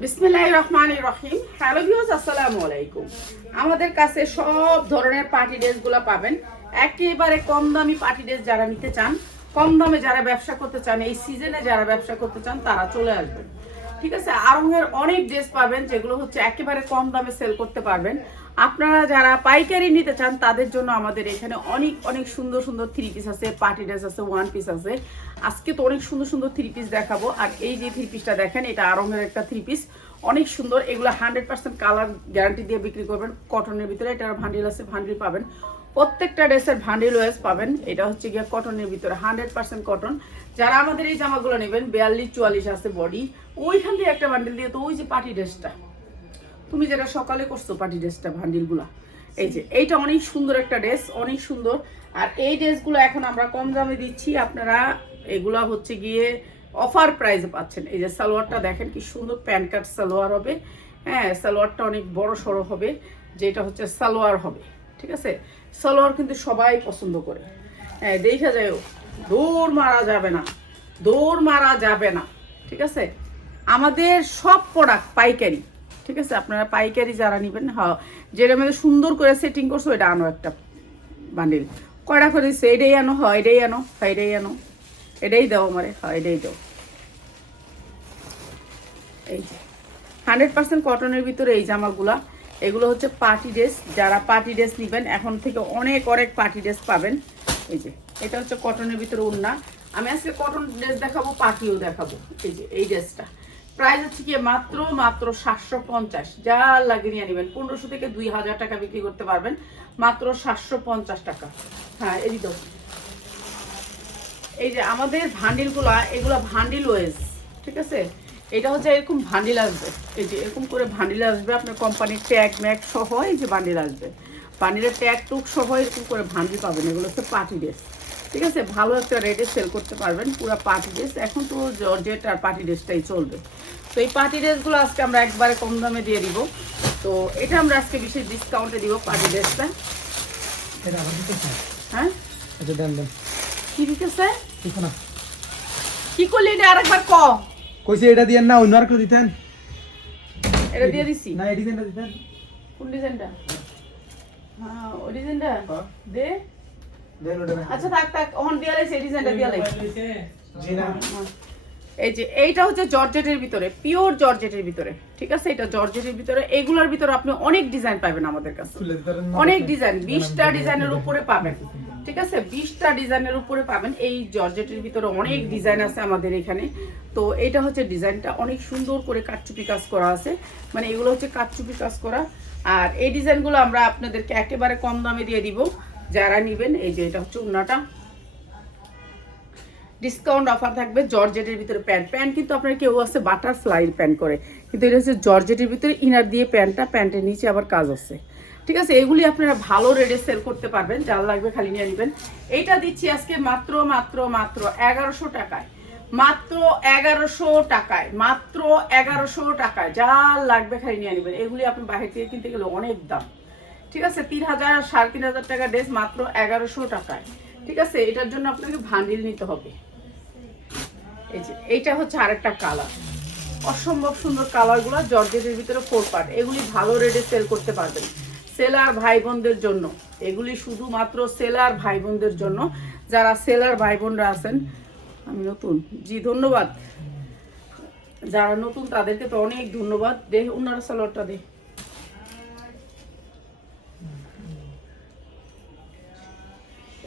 বিসমিল্লাহির রহমানির রহিম। Hello viewers, আসসালামু আলাইকুম। আমাদের কাছে সব ধরনের পার্টি ড্রেসগুলো পাবেন। একেবারে কম দামি পার্টি ড্রেস যারা নিতে চান, কম দামে যারা ব্যবসা করতে চান, এই সিজনে যারা ব্যবসা করতে চান তারা চলে আসবেন। ঠিক আছে, আরঙের অনেক ড্রেস পাবেন যেগুলো হচ্ছে একেবারে কম দামে সেল করতে পারবেন। আপনারা যারা পাইকারি নিতে চান তাদের জন্য আমাদের এখানে অনেক অনেক সুন্দর সুন্দর থ্রি পিস আছে, পার্টি ড্রেস আছে, ওয়ান পিস আছে। আজকে তো অনেক সুন্দর সুন্দর থ্রি পিস দেখাবো। আর এই যে থ্রি পিসটা দেখেন, এটা আরঙের একটা থ্রি পিস, অনেক সুন্দর। এগুলো 100% কালার গ্যারান্টি দিয়ে বিক্রি করবেন। কটনের ভিতরে এটার ভান্ডিল আছে, ভান্ডিল পাবেন। প্রত্যেকটা ড্রেসের ভান্ডিল ওয়াইজ পাবেন। এটা হচ্ছে গিয়ে কটনের ভিতরে 100% কটন। যারা আমাদের এই জামাগুলো নেবেন 42-44 আছে বডি, ওইখান থেকে একটা বান্ডিল দিয়ে, তো ওই যে পার্টি ড্রেসটা তুমি যেটা সকালে করছো, পার্টি ড্রেসটা ভান্ডিলগুলো, এই যে এইটা অনেক সুন্দর একটা ড্রেস, অনেক সুন্দর। আর এই ড্রেসগুলো এখন আমরা কম দামে দিচ্ছি, আপনারা এগুলা হচ্ছে গিয়ে অফার প্রাইসে পাচ্ছেন। এই যে সালোয়ারটা দেখেন কি সুন্দর, প্যান্ট কাট সালোয়ার হবে। হ্যাঁ, সালোয়ারটা অনেক বড় সড়ো হবে, যেটা হচ্ছে সালোয়ার হবে। ঠিক আছে, সালোয়ার কিন্তু সবাই পছন্দ করে। হ্যাঁ, দেখা যায়, দৌড় মারা যাবে না, দৌড় মারা যাবে না। ঠিক আছে, আমাদের সব প্রোডাক্ট পাইকারি। ঠিক আছে, আপনারা পাইকারি যারা নেবেন, হ্যাঁ, যেটা মধ্যে সুন্দর করে সেটিং করছো এটা আনো একটা বান্ডিল। কয়টা করে দিচ্ছে, এটাই আনো, হয় এটাই আনো, হয় এটাই আনো, এটাই দাও আমারে, হয় এটাই দাও। এই যে 100% কটনের ভিতরে এই জামাগুলা, এগুলো হচ্ছে পার্টি ড্রেস। যারা পার্টি ড্রেস নেবেন এখন থেকে অনেক অনেক পার্টি ড্রেস পাবেন। এই যে এটা হচ্ছে কটনের ভিতরে ওড়না। আমি আজকে কটন ড্রেস দেখাবো, পার্টিও দেখাবো। এই যে এই ড্রেসটা প্রাইস হচ্ছে কি মাত্র মাত্র 750। যা লাগে নিয়ে নেবেন। 1500 থেকে 2000 টাকা বিক্রি করতে পারবেন, মাত্র 750 টাকা। হ্যাঁ, এই তো এই যে আমাদের ভান্ডিলগুলা, এগুলা ভান্ডিল ওয়েজ। ঠিক আছে, এটা হচ্ছে এরকম ভান্ডিল আসবে। এই যে এরকম করে ভান্ডিল আসবে, আপনার কোম্পানির ট্যাগ ম্যাগ সহ এই যে বান্ডিল আসবে, বান্ডিলের ট্যাগ টুক সহ এরকম করে ভান্ডিল পাবেন। এগুলো হচ্ছে পার্টি ড্রেস। ঠিক আছে, ভালো একটা রেটে সেল করতে পারবেন পুরো পার্টি ড্রেস। এখন তো জর্জেট আর পার্টি ড্রেসটাই চলবে। তো এই পার্টি ড্রেসগুলো আজকে আমরা একবারে কম দামে দিয়ে দিব। তো এটা আমরা আজকে বিশেষ ডিসকাউন্টে দিব পার্টি ড্রেসটা। হ্যাঁ, কি দিতেছে, কি করলি এটা আরেকবার ক। কইছে এটা দিয়েন না, অন্য আরেকটা দিতেন। এটা দিয়ে দিছি না, এই ডিজাইনটা দিতেন। কোন ডিজাইনটা? হ্যাঁ, ওই ডিজাইনটা দে। দেন ওটা না। আচ্ছা থাক থাক, অন দিয়া লাইছে, এই ডিজাইনটা দিয়া লাইছে। জি না। এই যে এইটা হচ্ছে জর্জেটের ভিতরে, পিওর জর্জেটের ভিতরে। ঠিক আছে, এটা জর্জেটের ভিতরে। এগুলোর ভিতরে আপনি অনেক ডিজাইন পাবেন আমাদের কাছে, অনেক ডিজাইন, 20টা ডিজাইনের উপরে পাবেন। ঠিক আছে, 20টা ডিজাইনের উপরে পাবেন। এই জর্জেটের ভিতরে অনেক ডিজাইন আছে আমাদের এখানে। তো এটা হচ্ছে ডিজাইনটা অনেক সুন্দর করে কাটচুপি কাজ করা আছে, মানে এগুলো হচ্ছে কাটচুপি কাজ করা। আর এই ডিজাইনগুলো আমরা আপনাদেরকে একেবারে কম দামে দিয়ে দিব যারা নেবেন। এই যে এটা হচ্ছে ওড়নাটা, ডিসকাউন্ট অফার থাকবে। জর্জেটের ভিতরে প্যান্ট, প্যান্ট কিন্তু আপনার কেউ আছে বাটারফ্লাই প্যান্ট করে, কিন্তু এটা হচ্ছে জর্জেটের ভিতরে ইনার দিয়ে প্যান্টটা, প্যান্টের নিচে আবার কাজ আছে। ঠিক আছে, এগুলি আপনারা ভালো রেটে সেল করতে পারবেন, যার লাগবে খালি নিয়ে নেবেন। এইটা দিচ্ছি আজকে মাত্র মাত্র মাত্র 1100 টাকায়, মাত্র 1100 টাকায়, মাত্র 1100 টাকায়। যার লাগবে খালি নিয়ে নেবেন। এগুলি আপনি বাইরে থেকে কিনতে গেলে অনেক দাম। ঠিক আছে, 3000 3500 টাকা ড্রেস মাত্র 1100 টাকায়। ঠিক আছে, এটার জন্য আপনাকে ভান্ডিল নিতে হবে। এই যে এইটা হচ্ছে আরেকটা কালার, অসম্ভব সুন্দর কালারগুলো, জর্জেটের ভিতরে 4 পার্ট। এগুলি ভালো রেটে সেল করতে পারবেন সেলার ভাই বোনদের জন্য। এগুলি শুধুমাত্র সেলার ভাই বোনদের জন্য। যারা সেলার ভাই বোনরা আছেন, আমি নতুন, জি ধন্যবাদ। যারা নতুন তাদেরকে তো অনেক ধন্যবাদ। দে ওনারা সালোয়ারটা দে।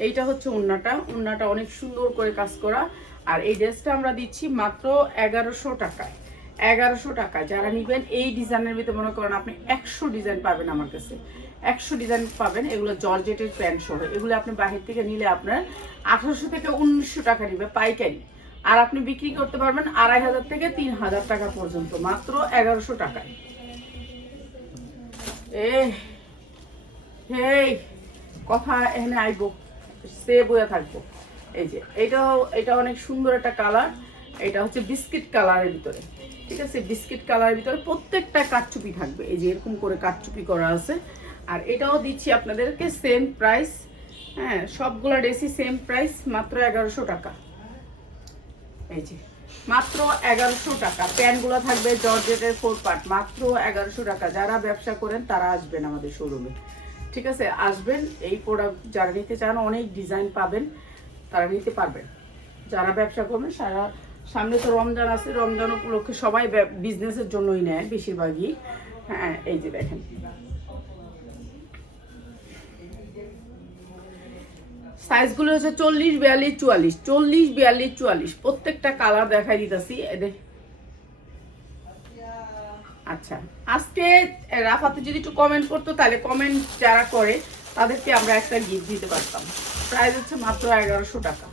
এইটা হচ্ছে ওড়নাটা, ওড়নাটা অনেক সুন্দর করে কাজ করা। আর এই ড্রেসটা আমরা দিচ্ছি মাত্র 1100 টাকায়, 1100 টাকা। যারা নেবেন এই ডিজাইনের ভিতরে, মনে করেন আপনি 100 ডিজাইন পাবেন আমার কাছে, 100 ডিজাইন পাবেন। এগুলো জর্জেটের প্যান্ট সহ। এগুলো আপনি বাহির থেকে নিলে আপনার 1800 থেকে 1900 টাকা নেবে পাইকারি। আর আপনি বিক্রি করতে পারবেন 2500 থেকে 3000 টাকা পর্যন্ত, মাত্র 1100 টাকায়। এই কথা এখানে আইব, সে বইয়া থাকবো। এই যে এটা অনেক সুন্দর একটা কালার। এটা হচ্ছে বিস্কিট কালারের ভিতরে। ঠিক আছে, বিস্কিট কালারের ভিতরে প্রত্যেকটা কাটচুপি থাকবে। এই যে এরকম করে কাটচুপি করা আছে। আর এটাও দিচ্ছি আপনাদেরকে সেম প্রাইস। হ্যাঁ, সবগুলো ড্রেসই সেম প্রাইস, মাত্র 1100 টাকা। এই যে মাত্র 1100 টাকা। প্যান্টগুলো থাকবে জর্জেটের 4 পার্ট, মাত্র 1100 টাকা। যারা ব্যবসা করেন তারা আসবেন আমাদের শোরুমে, ঠিক আছে? আসবেন, এই প্রোডাক্ট যারা নিতে চান অনেক ডিজাইন পাবেন, তারা নিতে পারবেন। যারা ব্যবসা করবেন সামনে তো রমজান আছে, রমজান উপলক্ষে সবাই বিজনেসের জন্যই নেয় বেশিরভাগই। হ্যাঁ, এই যে দেখেন সাইজগুলো হচ্ছে 40, 42, 44, 40, 42, 44, প্রত্যেকটা কালার দেখাই দিতেছি। আচ্ছা, আজকে রাফাতে যদি একটু কমেন্ট করতো, তাহলে কমেন্ট যারা করে তাদেরকে আমরা একটা গিফট দিতে পারতাম। প্রাইস হচ্ছে মাত্র 1100 টাকা,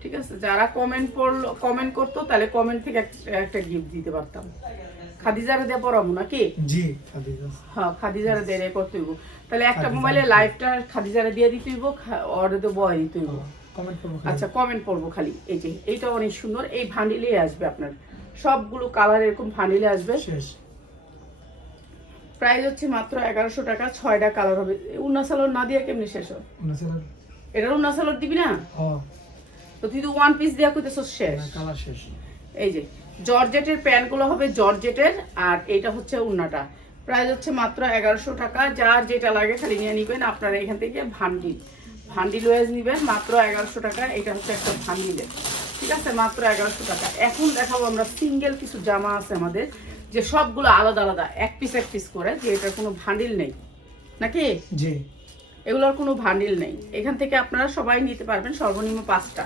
ঠিক আছে? যারা কমেন্ট করতো তাহলে কমেন্ট থেকে একটা গিফট দিতে পারতাম। খাদিজারে দিয়ে পড়াবো নাকি? জি খাদিজা। হ্যাঁ, খাদিজারে দিয়ে করতে হইব। তাহলে একটা মোবাইলে লাইভটা খাদিজারে দিয়ে দিতে হইব, অর্ডার তো বয় দিতে হইব। কমেন্ট করব। আচ্ছা, কমেন্ট করবো খালি। এই যে এইটা অনেক সুন্দর, এই ভান্ডিলে আসবে আপনার সবগুলো কালার এরকম ভান্ডিলে আসবে। শেষ। প্রাইস হচ্ছে মাত্র 1100 টাকা, 6টা কালার হবে। উন্না সালোয়ার না দিয়ে কেমনি শেষ হবে? এটার উন্না সালোয়ার দিবি না? হ্যাঁ, তো তুই তো ওয়ান পিস দিয়া কইতেছ শেষ। কালার শেষ। এই যে জর্জেটের প্যান্টগুলো হবে জর্জেটের, আর এটা হচ্ছে উন্নাটা। প্রাইস হচ্ছে মাত্র 1100 টাকা। যার যেটা লাগে খালি নিয়ে নিবেন। আপনারা এখান থেকে ভান্ডিল ওয়াইজ নিবেন, মাত্র 1100 টাকা। এটা হচ্ছে একটা ভান্ডিলের, ঠিক আছে? মাত্র 1100 টাকা। এখন দেখাবো আমরা সিঙ্গেল কিছু জামা আছে আমাদের, যে সবগুলো আলাদা আলাদা এক পিস করে, যে এটার কোনো ভান্ডিল নেই নাকি? জি, এগুলোর কোনো ভান্ডিল নেই। এখান থেকে আপনারা সবাই নিতে পারবেন, সর্বনিম্ন 5টা।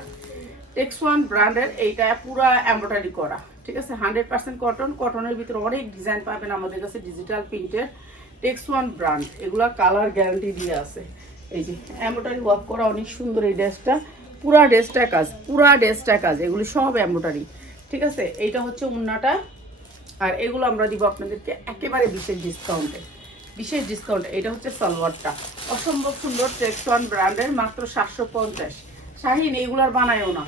টেক্সওয়ান ব্র্যান্ডের, এইটা পুরো এমব্রয়ডারি করা, ঠিক আছে? 100% কটন। কটনের ভিতরে অনেক ডিজাইন পাবেন আমাদের কাছে, ডিজিটাল প্রিন্টের। টেক্সওয়ান ব্র্যান্ড, এগুলা কালার গ্যারান্টি দিয়ে আছে। এই যে এমব্রয়ডারি ওয়ার্ক করা, অনেক সুন্দর এই ড্রেসটা। পুরা ড্রেসটা কাজ, এগুলো সব এমব্রয়ডারি, ঠিক আছে? এইটা হচ্ছে উন্নাটা, আর এগুলো আমরা দিব আপনাদেরকে একেবারে বিশেষ ডিসকাউন্টে। এটা হচ্ছে সালোয়ারটা, অসম্ভব সুন্দর। টেক্সওয়ান ব্র্যান্ডের, মাত্র 750। শাহিন, এইগুলার বানায়ও না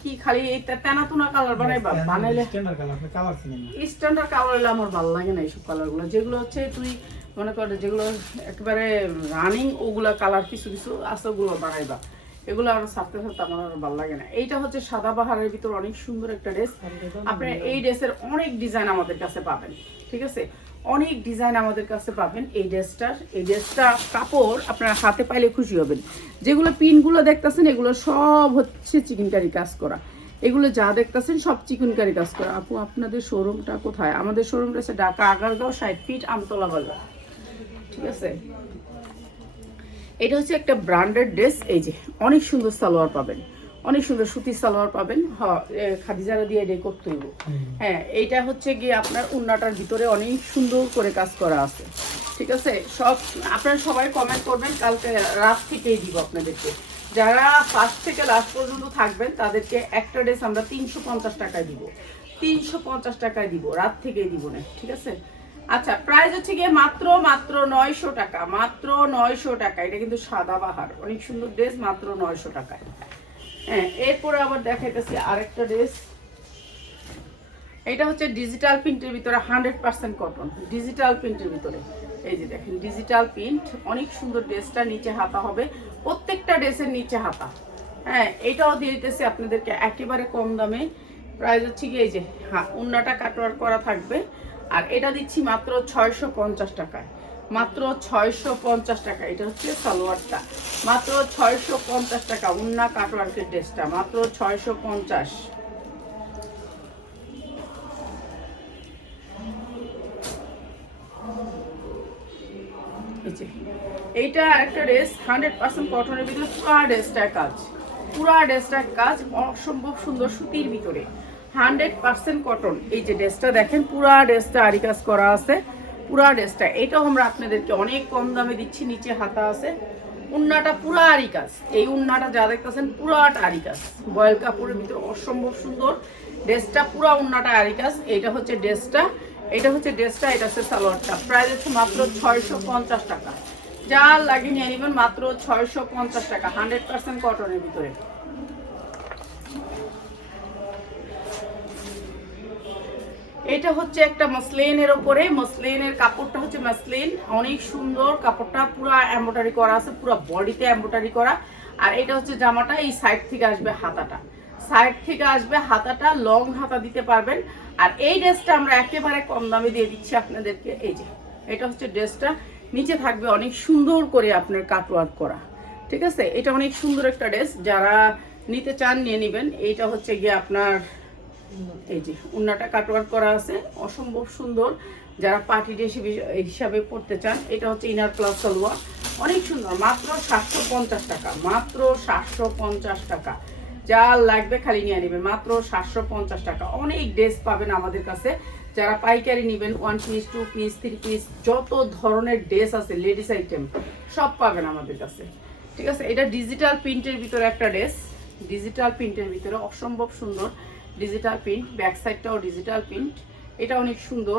কি, খালি এই তেনাতুনা কালার বানাইবা? বানাইলে স্ট্যান্ডার্ড কালার, আপনি কালার চিনেন না। স্ট্যান্ডার্ড কালার হলে আমার ভালো লাগে না এইসব কালারগুলো। যেগুলো হচ্ছে তুই মনে কর যেগুলো একেবারে রানিং, ওগুলা কালার কিছু কিছু আছে, ওগুলো বানাইবা। এগুলো আর সাথে আমার আর ভালো লাগে না। এইটা হচ্ছে সাদা বাহারের ভিতর অনেক সুন্দর একটা ড্রেস। আপনারা এই ড্রেসের অনেক ডিজাইন আমাদের কাছে পাবেন, ঠিক আছে? অনেক ডিজাইন আমাদের কাছে পাবেন এই ড্রেসটা কাপড় আপনারা হাতে পাইলে খুশি হবেন। যেগুলো পিনগুলো দেখতেছেন এগুলো সব হচ্ছে চিকেনকারি কাজ করা। এগুলো যা দেখতেছেন সব চিকেনকারি কাজ করা। আপু, আপনাদের শোরুমটা কোথায়? আমাদের শোরুমটা হচ্ছে ঢাকা আগারগাঁও 60 ফিট আমতলা বাজার, ঠিক আছে? এটা হচ্ছে একটা ব্র্যান্ডেড ড্রেস। এই যে অনেক সুন্দর সালোয়ার পাবেন, অনেক সুন্দর সুতির সালোয়ার পাবেন। হ্যাঁ, খাদিজারা দিয়ে এটাই করতে হইব। হ্যাঁ, এইটা হচ্ছে গিয়ে আপনার উন্নাটার ভিতরে অনেক সুন্দর করে কাজ করা আছে, ঠিক আছে? সব আপনারা সবাই কমেন্ট করবেন, কালকে রাত থেকেই দিব আপনাদেরকে। যারা ফার্স্ট থেকে লাস্ট পর্যন্ত থাকবেন তাদেরকে একটা ড্রেস আমরা 350 টাকায় দিব, 350 টাকায় দিব, রাত থেকেই দিব না, ঠিক আছে? আচ্ছা, প্রাইস হচ্ছে গিয়ে মাত্র 900 টাকা, মাত্র 900 টাকা। এটা কিন্তু সাদা বাহার, অনেক সুন্দর ড্রেস, মাত্র 900 টাকায়। হ্যাঁ, এরপরে আবার দেখাইতেছি আরেকটা ড্রেস। এটা হচ্ছে ডিজিটাল প্রিন্টের ভিতরে, 100% কটন, ডিজিটাল প্রিন্টের ভিতরে। এই যে দেখেন ডিজিটাল প্রিন্ট, অনেক সুন্দর ড্রেসটা। নিচে হাতা হবে, প্রত্যেকটা ড্রেসের নিচে হাতা। হ্যাঁ, এটাও দিয়ে দিতেছি আপনাদেরকে একেবারে কম দামে। প্রাইস হচ্ছে কি, এই যে উন্নাটা কাটওয়ার্ক করা থাকবে, আর এটা দিচ্ছি মাত্র 650 টাকায়, মাত্র 650 টাকা। এটা হচ্ছে সালোয়ারটা, মাত্র 650 টাকা। উন্না কাটওয়ার্কের ড্রেসটা মাত্র 650। এইটা একটা ড্রেস 100% কটনের ভিতরে, পুরা ড্রেসটার কাজ অসম্ভব সুন্দর সুতির ভিতরে, 100% কটন। এই যে ড্রেসটা দেখেন, পুরা ড্রেসটা আরি কাজ করা আছে, পুরা ড্রেসটা। এটাও আমরা আপনাদেরকে অনেক কম দামে দিচ্ছি। নিচে হাতা আছে, উন্নাটা পুরা আরি কাজ। এই উন্নাটা যা দেখতেছেন পুরাটা আরি কাজ, বয়েল কাপড়ের ভিতরে অসম্ভব সুন্দর ড্রেসটা, পুরা উন্নাটা আরি কাজ। এটা হচ্ছে ড্রেসটা, এটা হচ্ছে সালোয়ারটা। প্রাইস হচ্ছে মাত্র 650 টাকা। যা লাগে নিয়ে নেবেন, মাত্র 650 টাকা, 100% কটনের ভিতরে। এটা হচ্ছে একটা মসলিনের উপরে, মসলিনের কাপড়টা হচ্ছে মসলিন, অনেক সুন্দর কাপড়টা, পুরা এমব্রয়ডারি করা আছে, পুরো বডিতে এমব্রয়ডারি করা। আর এটা হচ্ছে জামাটা, এই সাইড থেকে আসবে হাতাটা, সাইড থেকে আসবে, হাতাটা লং হাতা দিতে পারবেন। আর এই ড্রেসটা আমরা একেবারে কম দামে দিয়ে দিচ্ছি আপনাদেরকে। এই যে এটা হচ্ছে ড্রেসটা, নিচে থাকবে অনেক সুন্দর করে আপনার কাটওয়ার্ক করা, ঠিক আছে। এটা অনেক সুন্দর একটা ড্রেস, যারা নিতে চান নিয়ে নেবেন। এইটা হচ্ছে গিয়ে আপনার এই যে উন্নাটা কাটওয়ার্ক করা আছে, অসম্ভব সুন্দর। যারা পার্টি ড্রেস হিসাবে পড়তে চান, এটা হচ্ছে ইনার প্লাস সালোয়ার, অনেক সুন্দর। মাত্র 750 টাকা, মাত্র 750 টাকা। যা লাগবে খালি নিয়ে নেবেন, মাত্র 750 টাকা। অনেক ড্রেস পাবেন আমাদের কাছে। যারা পাইকারি নেবেন, 1 পিস 2 পিস 3 পিস যত ধরনের ড্রেস আছে লেডিস আইটেম সব পাবেন আমাদের কাছে, ঠিক আছে। এটা ডিজিটাল প্রিন্টের ভিতরে একটা ড্রেস, ডিজিটাল প্রিন্টের ভিতরে অসম্ভব সুন্দর ডিজিটাল প্রিন্ট, ব্যাক সাইডটাও ডিজিটাল প্রিন্ট, এটা অনেক সুন্দর।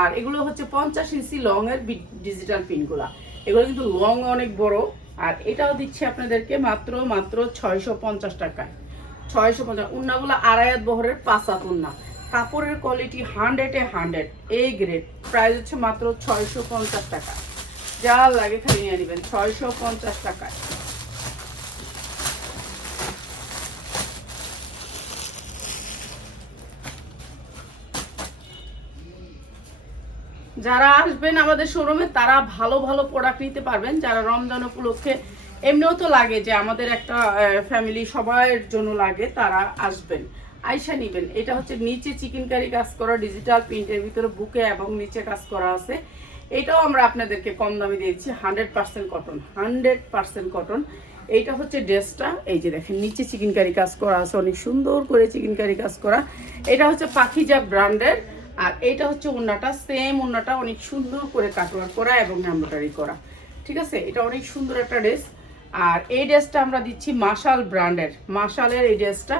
আর এগুলো হচ্ছে 50 ইঞ্চি লং এর ডিজিটাল প্রিন্টগুলা, এগুলো কিন্তু লং অনেক বড়। আর এটাও দিচ্ছি আপনাদেরকে মাত্র 650 টাকায়, 650। উন্নাগুলো আড়াইয়াত বহরের 5 হাত উন্না, কাপড়ের কোয়ালিটি 100-এ 100 এ গ্রেড। প্রাইস হচ্ছে মাত্র 650 টাকা। যা লাগে খালি নিয়ে নেবেন 650 টাকায়। যারা আসবেন আমাদের শোরুমে তারা ভালো ভালো প্রোডাক্ট নিতে পারবেন। যারা রমজান উপলক্ষে এমনিও তো লাগে যে আমাদের একটা ফ্যামিলি সবার জন্য লাগে, তারা আসবেন, আইসা নিবেন। এটা হচ্ছে নিচে চিকেন কারি কাজ করা ডিজিটাল প্রিন্টের ভিতরে বুকে এবং নিচে কাজ করা আছে। এটাও আমরা আপনাদেরকে কম দামে দিয়েছি, 100% কটন, 100% কটন। এইটা হচ্ছে ড্রেসটা, এই যে দেখেন নিচে চিকেন কারি কাজ করা আছে, অনেক সুন্দর করে চিকেন কারি কাজ করা। এটা হচ্ছে পাখিজা ব্র্যান্ডের। আর এইটা হচ্ছে ওড়নাটা, সেম ওড়নাটা অনেক সুন্দর করে কাটওয়ার্ক করা এবং এমব্রয়ডারি করা, ঠিক আছে। এটা অনেক সুন্দর একটা ড্রেস। আর এই ড্রেসটা আমরা দিচ্ছি মাশাল ব্র্যান্ডের, মাশালের এই ড্রেসটা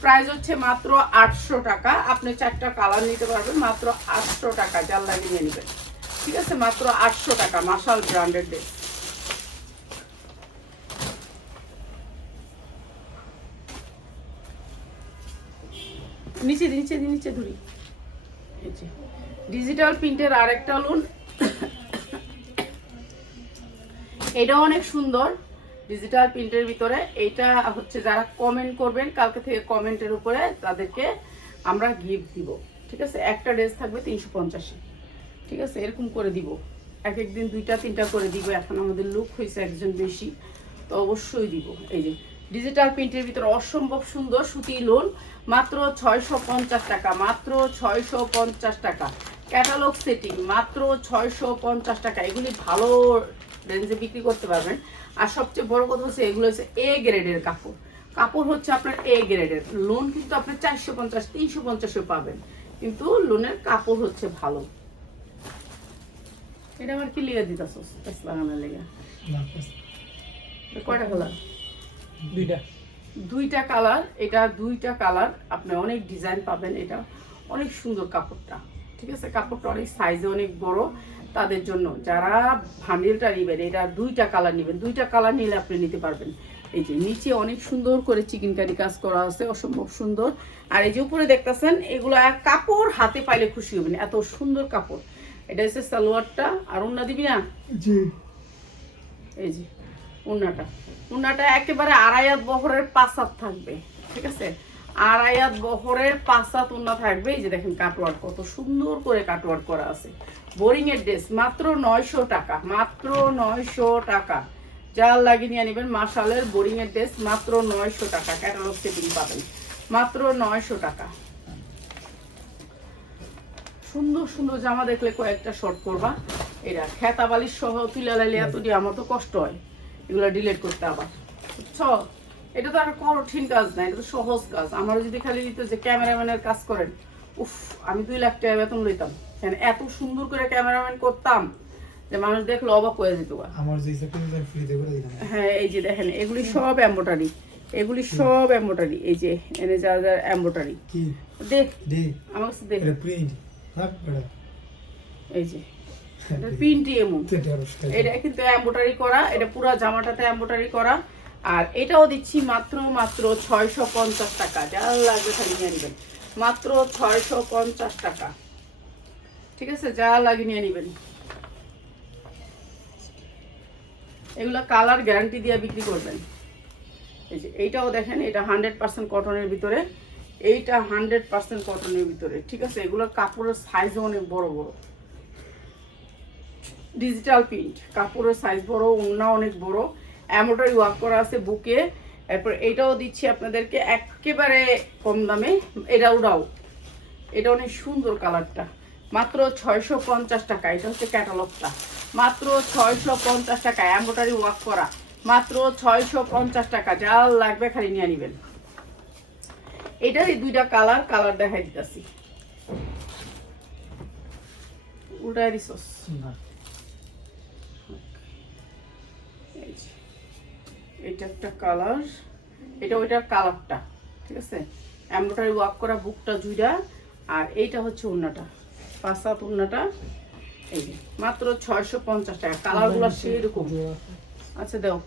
প্রাইস হচ্ছে মাত্র 800 টাকা। আপনি 4টা কালার নিতে পারবেন মাত্র 800 টাকা, যার লাগে নিয়ে নেবেন, ঠিক আছে। মাত্র 800 টাকা মাশাল ব্র্যান্ডের ড্রেস। নিচে নিচে নিচে ধরি, এই যে ডিজিটাল প্রিন্টের আরেকটা লোন, এটাও অনেক সুন্দর ডিজিটাল প্রিন্টের ভিতরে। এইটা হচ্ছে যারা কমেন্ট করবেন কালকে থেকে, কমেন্টের উপরে তাদেরকে আমরা গিফট দিব, ঠিক আছে। একটা ড্রেস থাকবে 350, ঠিক আছে, এরকম করে দিব। এক একদিন 2টা 3টা করে দিব। এখন আমাদের লুক হয়েছে একজন বেশি, তো অবশ্যই দিব। এই যে ডিজিটাল প্রিন্টের ভিতরে অসম্ভব সুন্দর সুতি লোন, মাত্র 650 টাকা, মাত্র 650 টাকা। ক্যাটালগ সেটিং মাত্র 650 টাকা। এগুলি ভালো রেঞ্জে বিক্রি করতে পারবেন। আর সবচেয়ে বড় কথা হচ্ছে এগুলো হচ্ছে এ গ্রেডের কাপড়, কাপড় হচ্ছে আপনার এ গ্রেডের। লোন কিন্তু আপনি 450 350 পাবেন, কিন্তু লোনের কাপড় হচ্ছে ভালো। এটা আমার কি লিয়ে দিতাছস লাগানোর লেগে? কয়টা কালার? দুইটা কালার। এটা 2টা কালার, আপনি অনেক ডিজাইন পাবেন। এটা অনেক সুন্দর কাপড়টা, ঠিক আছে। কাপড়টা অনেক সাইজে অনেক বড়, তাদের জন্য যারা ভান্ডিলটা নেবেন এটা 2টা কালার নেবেন, 2টা কালার নিলে আপনি নিতে পারবেন। এই যে নিচে অনেক সুন্দর করে চিকেন কারি কাজ করা আছে, অসম্ভব সুন্দর। আর এই যে উপরে দেখতেছেন, এগুলো কাপড় হাতে পাইলে খুশি হবেন, এত সুন্দর কাপড়। এটা হচ্ছে সালোয়ারটা। আর ওড়না দিবি না? জি। এই যে ওড়নাটা, ওড়নাটা একেবারে আড়াইয়াত বহরের 5 হাত থাকবে, ঠিক আছে। আড়াইয়াত বহরের 5 হাত ওড়না থাকবে। এই যে দেখেন কাটওয়ার্ক কত সুন্দর করে কাটওয়ার্ক করা আছে। বোরিং এর ড্রেস মাত্র 900 টাকা, মাত্র 900 টাকা। যার লাগে নিয়ে নেবেন। মাশালের বোরিং এর ড্রেস মাত্র 900 টাকা, ক্যাটালগ সেটিং পাবেন মাত্র 900 টাকা। সুন্দর সুন্দর জামা দেখলে কয়েকটা শর্ট করবা। এটা খেতা বালিশ সহ তুলে লাইলে এত দিয়ে আমার তো কষ্ট হয় এগুলো ডিলিট করতে। আবার বুঝছো, এটা তো আর কঠিন কাজ না, এটা তো সহজ কাজ। আমার যদি খালি দিত যে ক্যামেরাম্যানের কাজ করেন, উফ, আমি 2 লাখ টাকা বেতন লইতাম। কেন এত সুন্দর করে ক্যামেরাম্যান করতাম যে মানুষ দেখলে অবাক হয়ে যেত। আমার যে ফ্রিতে করে দিলাম। হ্যাঁ, এই যে দেখেন এগুলি সব এমব্রয়ডারি, এগুলি সব এমব্রয়ডারি। এই যে এনে যা যা এমব্রয়ডারি কি দেখ, দে আমার কাছে দেখ। এটা প্রিন্ট না বড়, এই যে এটা প্রিন্টই এমন, এটা কিন্তু এমব্রয়ডারি করা, এটা পুরো জামাটাতে এমব্রয়ডারি করা। আর এটাও দিচ্ছি মাত্র মাত্র 650 টাকা। যা লাগবে খালি নিয়ে নেবেন, মাত্র 650 টাকা, ঠিক আছে। যা লাগে নিয়ে নেবেন। এগুলা কালার গ্যারান্টি দিয়ে বিক্রি করবেন। এই যে এইটাও দেখেন, এটা 100% কটনের ভিতরে, এইটা 100% কটনের ভিতরে, ঠিক আছে। এগুলোর কাপড়ের সাইজও অনেক বড় বড়, ডিজিটাল প্রিন্ট, কাপড়ের সাইজ বড়, ওড়না অনেক বড়, এমব্রয়ডারি ওয়ার্ক করা আছে বুকে। এরপর এটাও দিচ্ছি আপনাদেরকে একেবারে কম দামে, ওটাও এটা অনেক সুন্দর কালারটা, মাত্র 650 টাকা। এটা হচ্ছে ক্যাটালগটা, মাত্র 650 টাকা, এমব্রয়ডারি ওয়ার্ক করা, মাত্র 650 টাকা। যা লাগবে খালি নিয়ে নেবেন। এটার এই দুইটা কালার দেখাই দিতেছি। উল্টাই দিছস না এটা একটা কালার, এটা ওইটার কালারটা, ঠিক আছে। এমব্রয়ডারি ওয়ার্ক করা বুকটা জুইরা, আর এইটা হচ্ছে ওড়নাটা, 5 ওড়নাটা। এই যে মাত্র 650 টাকা, কালারগুলো সেরকম। আচ্ছা দাও,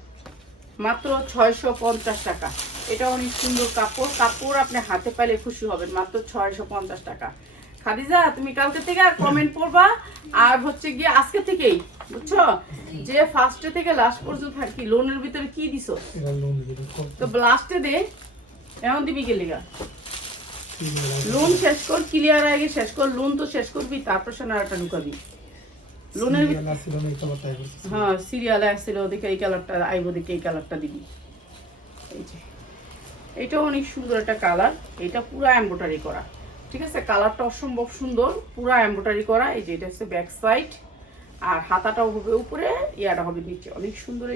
মাত্র 650 টাকা। এটা অনেক সুন্দর কাপড় আপনি হাতে পাইলে খুশি হবেন, মাত্র 650 টাকা। খাদিজা তুমি কালকে থেকে আর কমেন্ট করবা, আর হচ্ছে গিয়ে আজকে থেকেই, বুঝছো, যে ফার্স্টে থেকে লাস্ট পর্যন্ত থাকি লোনের ভিতরে কি দিছো, এটা লোন দিতে তো লাস্টে দে, এমন দিবি গেলে গা, লোন শেষ কর, ক্লিয়ার আগে শেষ কর, লোন তো শেষ করবি, তারপর সোনারটা ঢুকাবি লোনের ভিতরে। আসলে আমি তো বাতাই করছি। হ্যাঁ সিরিয়ালে আসছিল, ওদিকে এই কালারটা আইব, ওদিকে এই কালারটা দিবি। এই যে এটা অনেক সুন্দর একটা কালার, এটা পুরো এমব্রয়ডারি করা, ঠিক আছে। কালারটা অসম্ভব সুন্দর, পুরো এমব্রয়ডারি করা। এই যে এটা হচ্ছে ব্যাক সাইড, আর হাতাটাও হবে উপরে, ইয়াটা হবে নিচে, অনেক সুন্দর।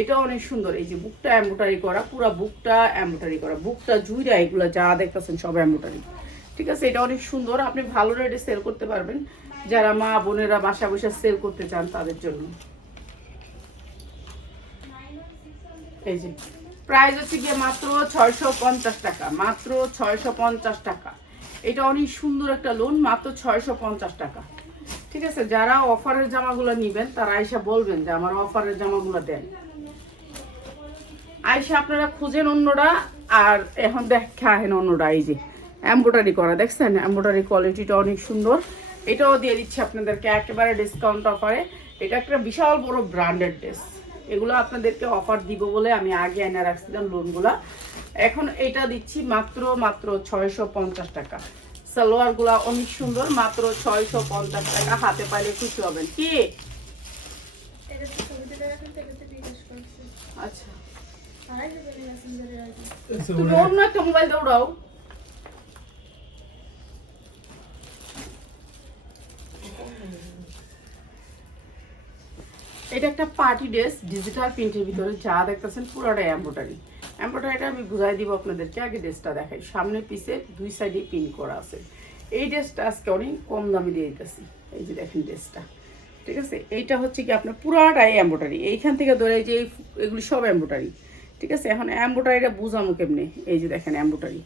এটাও অনেক সুন্দর। এই যে বুকটা এমব্রয়ডারি করা, পুরো বুকটা এমব্রয়ডারি করা, বুকটা জুইরা এগুলো যা দেখতেছেন সব এমব্রয়ডারি, ঠিক আছে। এটা অনেক সুন্দর, আপনি ভালো রেটে সেল করতে পারবেন, যারা মা বোনেরা বাসা বসে সেল করতে চান তাদের জন্য। এই যে প্রাইস হচ্ছে গিয়ে মাত্র 650 টাকা, মাত্র 650 টাকা। এটা অনেক সুন্দর একটা লোন, মাত্র 650 টাকা, ঠিক আছে। যারা অফারের জামাগুলো নেবেন তারা আয়সা বলবেন যে আমার অফারের জামাগুলো দেন। আয়সা আপনারা খুঁজেন অন্যরা, আর এখন দেখেন অন্যরা। এই যে এমব্রয়ডারি করা, দেখছেন এমব্রয়ডারি কোয়ালিটিটা অনেক সুন্দর। এটাও দিয়ে দিচ্ছি আপনাদেরকে একেবারে ডিসকাউন্ট অফারে। এটা একটা বিশাল বড় ব্র্যান্ডেড ড্রেস, এগুলো আপনাদেরকে অফার দিব বলে আমি আগে এনে রাখছিলাম লোনগুলা। এখন এটা দিচ্ছি মাত্র 650 টাকা। সালোয়ার গুলা অনেক সুন্দর, মাত্র 650 টাকা। হাতে পাইলে খুশি হবেন। কি আচ্ছা তুমি অন্য একটা মোবাইল দৌড়াও। এটা একটা পার্টি ড্রেস, ডিজিটাল প্রিন্টের ভিতরে, যা দেখতেছেন পুরোটাই এমব্রয়ডারি। এমব্রয়ডারিটা আমি বুঝাই দিব আপনাদেরকে, আগে ড্রেসটা দেখাই। সামনে পিছে দুই সাইডে পিন করা আছে। এই ড্রেসটা আজকে অনেক কম দামে দিয়ে দিতেছি। এই যে দেখেন ড্রেসটা, ঠিক আছে। এইটা হচ্ছে কি আপনার পুরোটাই এমব্রয়ডারি, এইখান থেকে ধরে যে এগুলি সব এমব্রয়ডারি, ঠিক আছে। এখন এমব্রয়ডারিটা বুঝামো কেমনে, এই যে দেখেন এমব্রয়ডারি,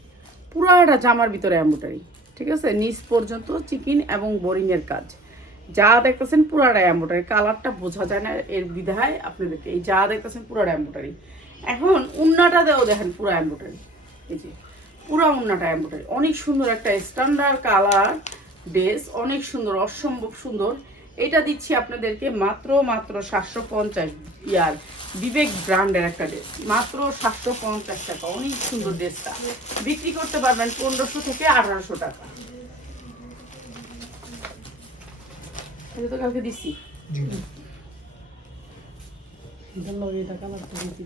পুরোটা জামার ভিতরে এমব্রয়ডারি, ঠিক আছে। নিচ পর্যন্ত চিকিন এবং বোরিংয়ের কাজ, যা দেখতেছেন পুরাটা এমব্রয়ডারি। কালারটা বোঝা যায় না এর বিধায় আপনাদেরকে, এই যা দেখতেছেন পুরাটা এমব্রয়ডারি। এখন উন্নাটা দেও দেখেন পুরো এমব্রয়ডারি, এই যে পুরো উন্নাটা এমব্রয়ডারি। অনেক সুন্দর একটা স্ট্যান্ডার্ড কালার ড্রেস, অনেক সুন্দর, অসম্ভব সুন্দর। এটা দিচ্ছি আপনাদেরকে মাত্র 750, ইয়ার বিবেক ব্র্যান্ডের একটা ড্রেস, মাত্র 750 টাকা। অনেক সুন্দর ড্রেসটা বিক্রি করতে পারবেন 1500 থেকে 1800 টাকা। এটা তো কালকে দিছি,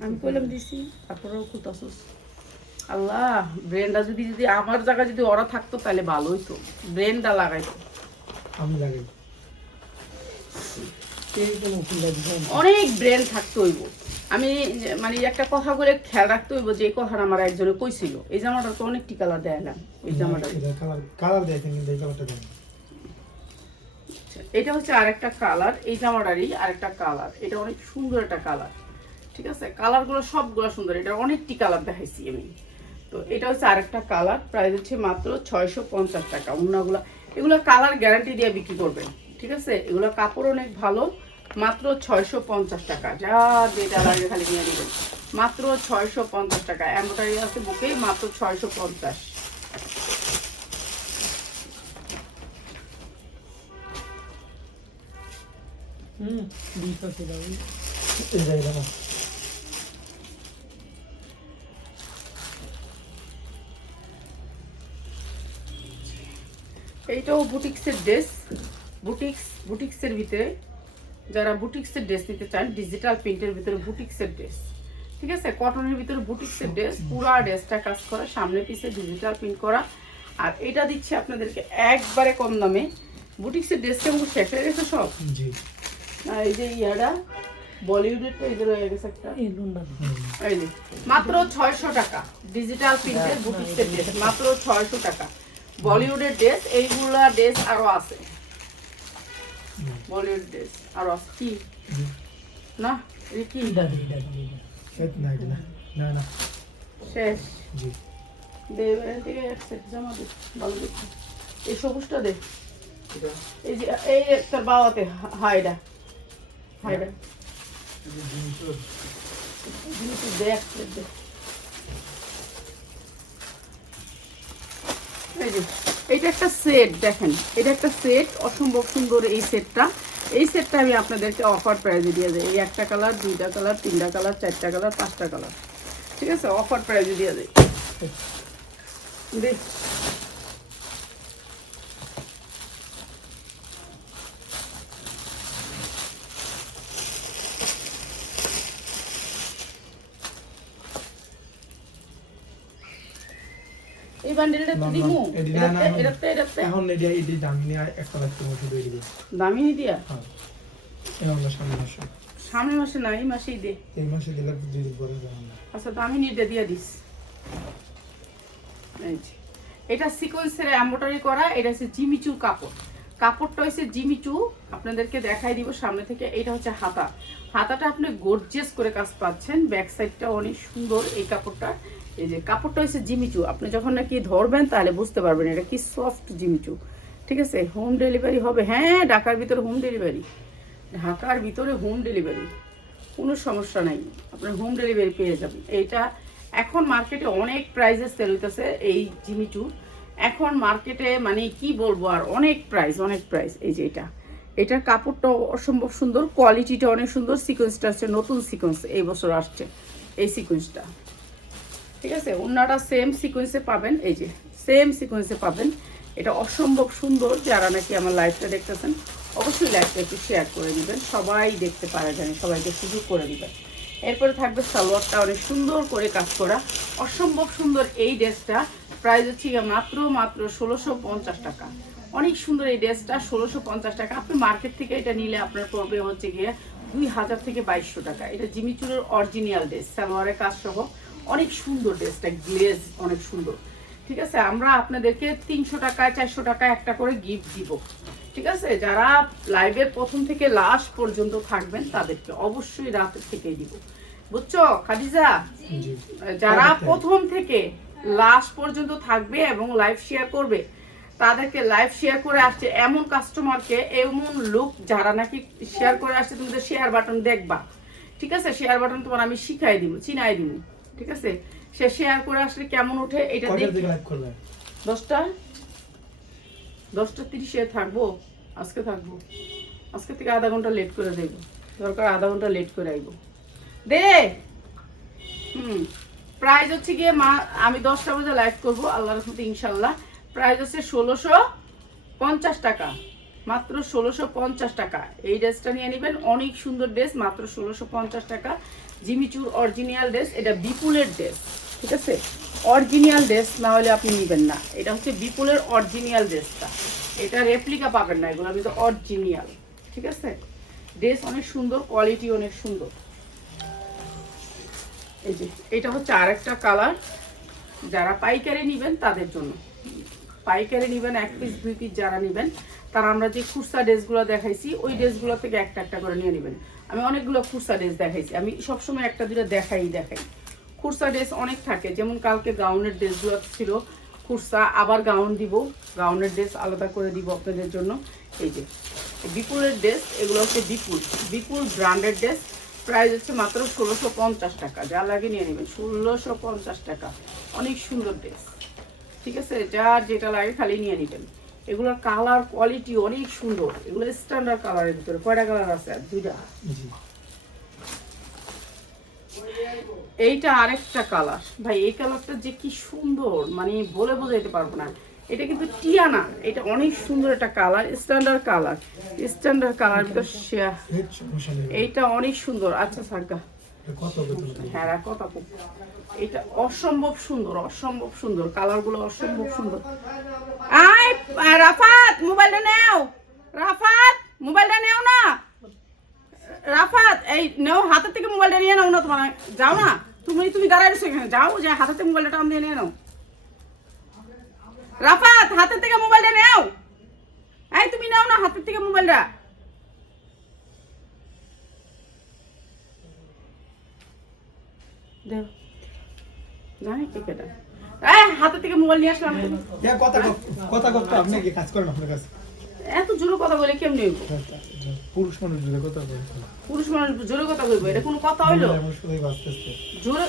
আমি কইলাম দিছি, তারপরেও খুলতাছস। আল্লাহ, ব্রেনটা যদি আমার জায়গায় যদি ওরা থাকতো তাহলে ভালো হইতো, ব্রেনটা লাগাইতো। আমি লাগাই অনেক ব্রেন থাকতে হইব। আমি মানে একটা কথা বলে খেয়াল রাখতে হইব, যে এই কথাটা আমার একজনে কইছিল। এই জামাটা তো অনেকটি কালার দেখালাম, এই জামাটা কালার দেখেন কিন্তু এই কালারটা দেখেন। এটা হচ্ছে আরেকটা কালার, এই জামাটারই আরেকটা কালার। এটা অনেক সুন্দর একটা কালার, ঠিক আছে। কালারগুলো সবগুলো সুন্দর, এটা অনেকটি কালার দেখাইছি আমি। তো এটা হচ্ছে আরেকটা কালার, প্রাইস হচ্ছে মাত্র 650 টাকা। অন্যগুলো এগুলো কালার গ্যারান্টি দিয়ে বিক্রি করবেন, ঠিক আছে। এগুলো কাপড় অনেক ভালো, মাত্র 650 টাকা। যা যেটা লাগে খালি নিয়ে নেবেন, মাত্র 650 টাকা। এমব্রয়ডারি আছে বুকে, মাত্র 650। এইটাও বুটিক্সের ড্রেস, বুটিক্সের ভিতরে যারা বুটিক্সের ড্রেস নিতে চান, ডিজিটাল প্রিন্টের ভিতরে বুটিক্সের ড্রেস, ঠিক আছে, কটনের ভিতরে বুটিক্সের ড্রেস, পুরা ড্রেসটা কাজ করা, সামনে পিছে ডিজিটাল প্রিন্ট করা। আর এটা দিচ্ছে আপনাদেরকে একবারে কম দামে। বুটিক্সের ড্রেস কেমন শেষ হয়ে গেছে সব। জি। আর এই যে ইয়াটা বলিউডেরটা এই যে রয়ে গেছে একটা, এই যে মাত্র 600 টাকা ডিজিটাল প্রিন্টের বুটিক্সের ড্রেস, মাত্র 600 টাকা। বলিউডের ড্রেস, এইগুলা ড্রেস আরো আছে, বলিউড ড্রেস আরো আছে। কি না এটা কি না এটা না না শেষ জি। দেবের থেকে এক সেট জামা দে, ভালো দেখি। এই সবুজটা দে, এই যে এই তোর বাবাতে হাইডা হাইডা জিনিস দে এক সেট দে। এই যে এইটা একটা সেট, দেখেন এটা একটা সেট, অসম্ভব সুন্দর এই সেটটা। এই সেটটা আমি আপনাদেরকে অফার প্রাইজে দিয়ে দেয়। এই একটা কালার, দুইটা কালার, তিনটা কালার, চারটা কালার, পাঁচটা কালার, ঠিক আছে, অফার প্রাইজে দিয়ে দেয়। দেখ এই বান্ডেলটা তো দিমু, এটাতে এখন এডি দাম নিয়ে একটা লাগতে মতো দিয়ে দিবে। দামি দিয়া হ্যাঁ এখন আমরা সামনে মাসে, সামনের মাসে না এই মাসেই দে। এই মাসে দিলে 2 দিন পরে যাবো না। আচ্ছা দামি নিতে দিয়ে দিস। এই যে এটা সিকোয়েন্সের এমব্রয়ডারি করা, এটা হচ্ছে জিমিচুর কাপড়, কাপড়টা হচ্ছে জিমিচু, আপনাদেরকে দেখাই দিব সামনে থেকে। এটা হচ্ছে হাতা, হাতাটা আপনি গর্জিয়াস করে কাজ পাচ্ছেন, ব্যাক সাইডটা অনেক সুন্দর এই কাপড়টা। এই যে কাপড়টা হচ্ছে জিমিচু, আপনি যখন নাকি ধরবেন তাহলে বুঝতে পারবেন এটা কি সফট জিমিচু, ঠিক আছে। হোম ডেলিভারি হবে, হ্যাঁ ঢাকার ভিতরে হোম ডেলিভারি, ঢাকার ভিতরে হোম ডেলিভারি, কোনো সমস্যা নাই, আপনার হোম ডেলিভারি পেয়ে যাবেন। এইটা এখন মার্কেটে অনেক প্রাইসে সেল হইতেছে এই জিমিচু, এখন মার্কেটে মানে কি বলবো আর অনেক প্রাইস, অনেক প্রাইস। এই যে এটার কাপড়টা অসম্ভব সুন্দর, কোয়ালিটিটা অনেক সুন্দর, সিকোয়েন্সটা হচ্ছে নতুন সিকোয়েন্স, এই বছর আসছে এই সিকোয়েন্সটা, ঠিক আছে। ওনারা সেম সিকোয়েন্সে পাবেন, এই যে সেম সিকোয়েন্সে পাবেন। এটা অসম্ভব সুন্দর, যারা নাকি আমার লাইভটা দেখতেছেন অবশ্যই লাইভটা একটু শেয়ার করে দিবেন, সবাই দেখতে পারে জানি, সবাইকে সুযোগ করে দিবেন। এরপরে থাকবে সালোয়ারটা অনেক সুন্দর করে কাজ করা, অসম্ভব সুন্দর এই ড্রেসটা, প্রাইস হচ্ছে মাত্র 1650 টাকা। অনেক সুন্দর এই ড্রেসটা, 1650 টাকা। আপনি মার্কেট থেকে এটা নিলে আপনার পড়বে হচ্ছে গিয়ে 2000 থেকে 2200 টাকা। এটা জিমিচুরের অরিজিনাল ড্রেস, সালোয়ারের কাজ সহ অনেক সুন্দর ড্রেসটা, গ্লেজ অনেক সুন্দর, ঠিক আছে। আমরা আপনাদেরকে 300 টাকায় 400 টাকায় একটা করে গিফট দিব, ঠিক আছে। যারা লাইভের প্রথম থেকে লাস্ট পর্যন্ত থাকবেন তাদেরকে অবশ্যই রাতের থেকেই দিব, বুঝছো খাদিজা। যারা প্রথম থেকে লাস্ট পর্যন্ত থাকবে এবং লাইভ শেয়ার করবে তাদেরকে, লাইভ শেয়ার করে আসছে এমন কাস্টমারকে, এমন লোক যারা নাকি শেয়ার করে আসছে, তুমি তো শেয়ার বাটন দেখবা, ঠিক আছে। শেয়ার বাটন তোমার আমি শিখাই দিব, চিনাই দিব, ঠিক আছে। সে শেয়ার করে আসলে কেমন ওঠে এটা দেখি। 10:30 থাকবো, আজকে থাকবো, আজকে থেকে আধা ঘন্টা লেট করে দেবো, দরকার আধা ঘন্টা লেট করে আইবো দে। প্রাইস হচ্ছে গিয়ে আমি 10টা বাজে লাইভ করবো আল্লাহর রহমতে ইনশাল্লাহ। প্রাইস হচ্ছে 1650 টাকা, মাত্র 1650 টাকা। এই ড্রেসটা নিয়ে নেবেন, অনেক সুন্দর ড্রেস, মাত্র 1650 টাকা। জিমিচুর অরিজিনাল ড্রেস, এটা বিপুলের ড্রেস, ঠিক আছে। অরিজিনাল ড্রেস না হলে আপনি নেবেন না, এটা হচ্ছে বিপুলের অরিজিনাল ড্রেসটা, এটা রেপ্লিকা পাবেন না, এগুলো কিন্তু অরিজিনাল, ঠিক আছে। ড্রেস অনেক সুন্দর, কোয়ালিটি অনেক সুন্দর। এই যে এটা হচ্ছে আরেকটা কালার, যারা পাইকারি নেবেন তাদের জন্য, পাইকারি নেবেন 1 পিস 2 পিস যারা নেবেন তারা আমরা যে খুচরা ড্রেসগুলো দেখাইছি ওই ড্রেসগুলো থেকে একটা একটা করে নিয়ে নেবেন। আমি অনেকগুলো খুচরা ড্রেস দেখাইছি, আমি সবসময় একটা দুটো দেখাই। খুচরা ড্রেস অনেক থাকে, যেমন কালকে গাউনের ড্রেসগুলো ছিল খুচরা, আবার গাউন দিব, গাউনের ড্রেস আলাদা করে দিব আপনাদের জন্য। এই যে বিপুলের ড্রেস, এগুলো হচ্ছে বিপুল ব্র্যান্ডের ড্রেস, প্রাইস হচ্ছে মাত্র 1650 টাকা। যা লাগে নিয়ে নেবেন, 1650 টাকা, অনেক সুন্দর ড্রেস, ঠিক আছে। যার যেটা লাগে খালি নিয়ে নেবেন। এগুলোর কালার কোয়ালিটি অনেক সুন্দর, এগুলো স্ট্যান্ডার্ড কালারের ভিতরে। কয়টা কালার আছে? 2টা। এইটা আরেকটা কালার, ভাই এই কালারটা যে কি সুন্দর, মানে বলে বোঝাইতে পারবো না। এটা কিন্তু টিয়া না, এটা অনেক সুন্দর একটা colour, standard colour, standard colour ভিতর এইটা অনেক সুন্দর। আচ্ছা সাগা কত হ্যাঁ কত আপু, এটা অসম্ভব সুন্দর, অসম্ভব সুন্দর, কালারগুলো অসম্ভব সুন্দর। আয় রাফাত মোবাইলটা নেও, রাফাত মোবাইলটা নেও না, রাফাত এই নেও, হাতের থেকে মোবাইলটা নিয়ে নাও না, তোমার যাও না, তুমি দাঁড়ায় রয়েছো এখানে, যাও যে হাতের থেকে মোবাইলটা টান দিয়ে নিয়ে নাও। রাফাত হাতের থেকে মোবাইলটা নেও, এই তুমি নাও না হাতের থেকে মোবাইলটা। দেও জানি কে কেটা, এই হাতের থেকে মোবাইল নিয়ে আসলাম। কথা কথা আপনি কি কাজ করেন আপনার কাছে? এত জোরে কথা বলে কেমনি হইব? পুরুষ মানুষ জুড়ে কথা বলে, পুরুষ মানুষ জোরে কথা কইবো, এটা কোনো কথা হইলো? আমার সাথে বাঁচতেছে জোরে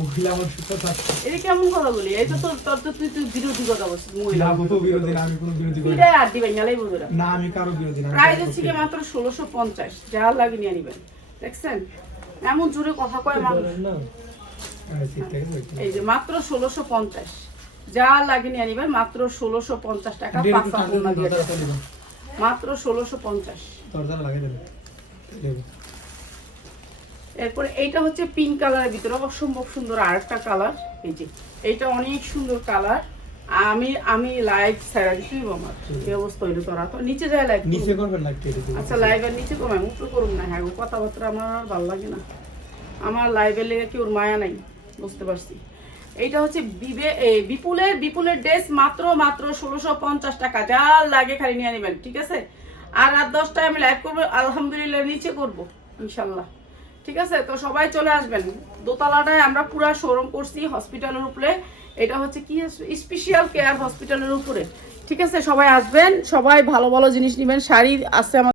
মহিলা আমার সাথে থাকছে। এটা কেমন কথা বলি? এটা তো তোর তো তুই বিরোধী কথা বলছিস। মহিলা না তো বিরোধী না, আমি কোনো বিরোধী করি এটা আর দিবেন গেলেই বুঝরা না, আমি কারো বিরোধী না। প্রাইস হচ্ছে কি মাত্র 1650, যা লাগে নিয়ে নিবেন। দেখছেন এমন জোরে কথা কয় মানুষ, না আমি ঠিক আছে বলছি। এই যে মাত্র 1650, যা লাগে নিয়ে নিবেন, মাত্র 1650 টাকা, পাঁচটা পণ্য দিয়ে দেবেন, মাত্র 1650। দরজা লাগিয়ে দেবে দেব। এরপরে এইটা হচ্ছে পিঙ্ক কালারের ভিতরে অসম্ভব সুন্দর আরেকটা কালার, এই যে এইটা অনেক সুন্দর কালার। আমি লাইভ ছাড়া দিছি আমার এই অবস্থা হইলো, তোরা তো নিচে যায় লাইভ নিচে করবেন না কেটে দেব। আচ্ছা লাইভের নিচে কমাই উপরে করুন না। হ্যাঁ কথাবার্তা আমার আর ভালো লাগে না, আমার লাইভের লেগে কি ওর মায়া নাই, বুঝতে পারছি। এইটা হচ্ছে বিপুলের ড্রেস, মাত্র 1650 টাকা, যা লাগে খালি নিয়ে নেবেন, ঠিক আছে। আর রাত 10টায় আমি লাইভ করবো, আলহামদুলিল্লাহ নিচে করবো ইনশাল্লাহ, ঠিক আছে। তো সবাই চলে আসবেন, দোতলাটায় আমরা পুরা শোরুম করছি হসপিটালের উপরে, এটা হচ্ছে কি স্পেশাল কেয়ার হসপিটালের উপরে, ঠিক আছে। সবাই আসবেন, সবাই ভালো ভালো জিনিস নেবেন, শাড়ি আছে আমাদের।